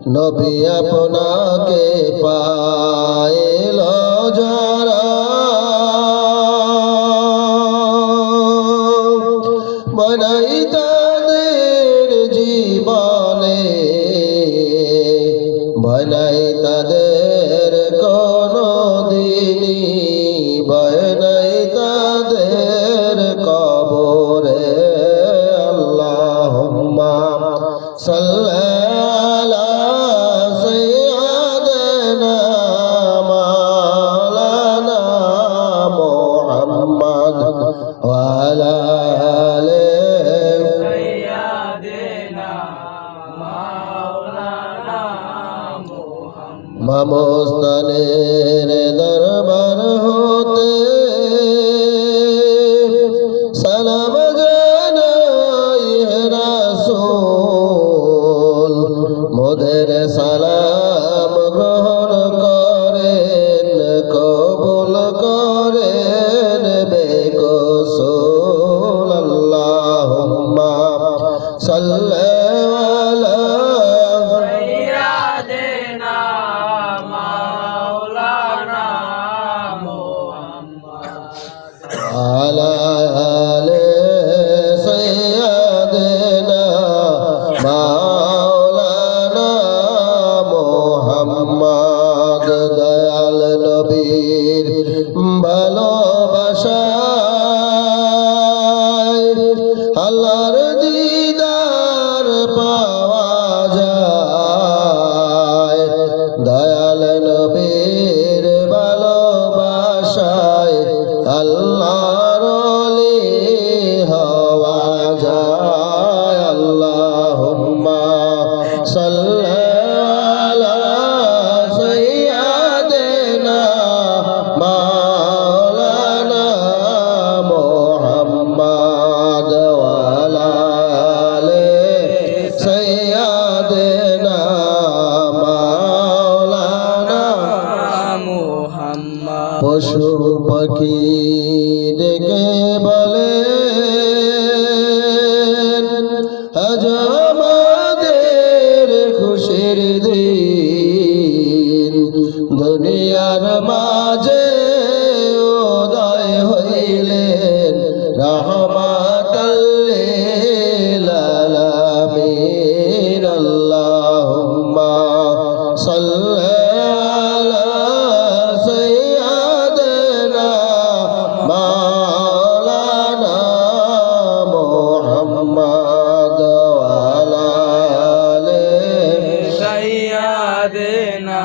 নবী আপনাকে পাইল যারা বানাই তাদের জীবনে বানাই তাদের কোনো দিনই বানাই তাদের কবরে আল্লাহুম্মা সাল্লি আলা সাইয়্যিদিনা মাওলানা মুহাম্মদ ওয়া আলা আলি সাইয়্যিদিনা মাওলানা মুহাম্মদ মামুস্তানের দরবার হতে সালাম জানাই রাসূল মোদের সালাম গ্রহণ করেন কবুল করেন বেকসুল আল্লাহুম্মা সাল্লি আলা সাইয়্যিদিনা মাওলানা মুহাম্মদ আলা আলি সাইয়্যিদিনা মাওলানা মুহাম্মদ দয়াল নবীর ভালোবাসায় আল্লাহর দিদার পাওয়া যায় দয়াল নবীর ভালোবাসায় আল্লাহর ওলি হওয়া যায় আল্লাহুম্মা সাল্লি আলা সাইয়্যিদিনা মাওলানা মুহাম্মদ ওয়া আলা আলি সাইয়্যিদিনা মাওলানা মুহাম্মদ পশু পাখি ডেকে বলে আজ আমাদের খুশির দিন দুনিয়ার মাঝে উদয় হইলেন রহমাতাল লিল আলামিন আল্লাহুম্মা সাল্লি আলা সাইয়্যিদিনা মাওলানা মুহাম্মদ ওয়া আলা আলি সাইয়্যিদিনা